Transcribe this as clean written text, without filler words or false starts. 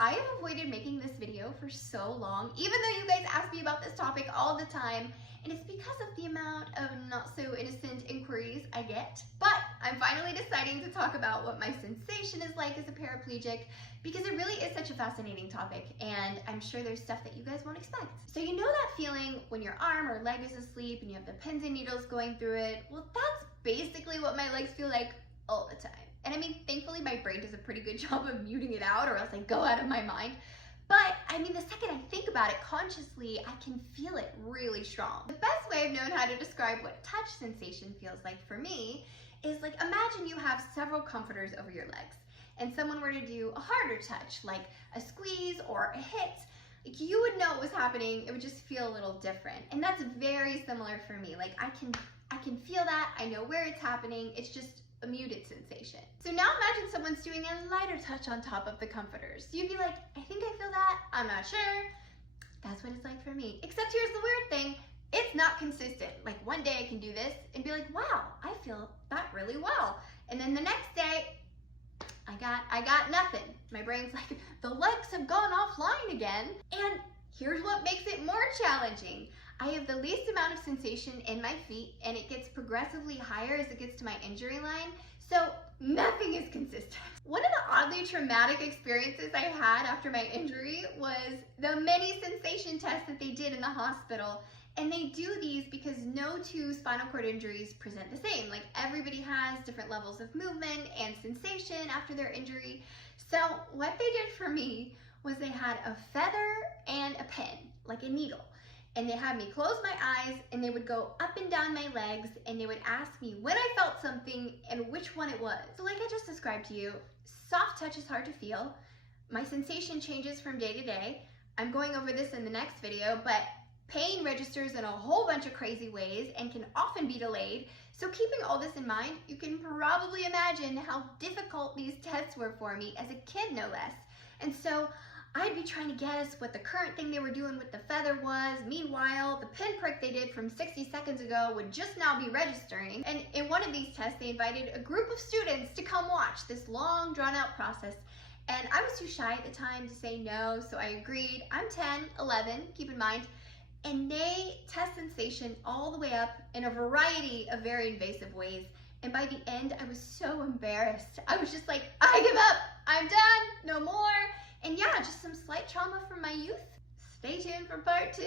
I have avoided making this video for so long, even though you guys ask me about this topic all the time, and it's because of the amount of not so innocent inquiries I get. But I'm finally deciding to talk about what my sensation is like as a paraplegic, because it really is such a fascinating topic, and I'm sure there's stuff that you guys won't expect. So you know that feeling when your arm or leg is asleep and you have the pins and needles going through it? Well, that's basically what my legs feel like all the time. And I mean, thankfully my brain does a pretty good job of muting it out, or else I go out of my mind. But I mean, the second I think about it consciously, I can feel it really strong. The best way I've known how to describe what touch sensation feels like for me is like, imagine you have several comforters over your legs and someone were to do a harder touch, like a squeeze or a hit. Like, you would know what was happening, it would just feel a little different. And that's very similar for me. Like, I can feel that, I know where it's happening, it's just a muted sensation. So now imagine someone's doing a lighter touch on top of the comforters. You'd be like, I think I feel that, I'm not sure. That's what it's like for me. Except here's the weird thing, it's not consistent. Like, one day I can do this and be like, wow, I feel that really well. And then the next day, I got nothing. My brain's like, the legs have gone offline again. And here's what makes it more challenging. I have the least amount of sensation in my feet, and it gets progressively higher as it gets to my injury line, so nothing is consistent. One of the oddly traumatic experiences I had after my injury was the many sensation tests that they did in the hospital. And they do these because no two spinal cord injuries present the same. Like, everybody has different levels of movement and sensation after their injury. So what they did for me was they had a feather and a pen, like a needle. And they had me close my eyes, and they would go up and down my legs, and they would ask me when I felt something and which one it was. So like I just described to you, soft touch is hard to feel. My sensation changes from day to day. I'm going over this in the next video, but pain registers in a whole bunch of crazy ways and can often be delayed. So keeping all this in mind, you can probably imagine how difficult these tests were for me as a kid, no less. And so I'd be trying to guess what the current thing they were doing with the feather was. Meanwhile, the pinprick they did from 60 seconds ago would just now be registering. And in one of these tests, they invited a group of students to come watch this long, drawn-out process. And I was too shy at the time to say no, so I agreed. I'm 10, 11, keep in mind. And they test sensation all the way up in a variety of very invasive ways. And by the end, I was so embarrassed. I was just like, I give up, I'm done, no more. And yeah, just some slight trauma from my youth. Stay tuned for part 2.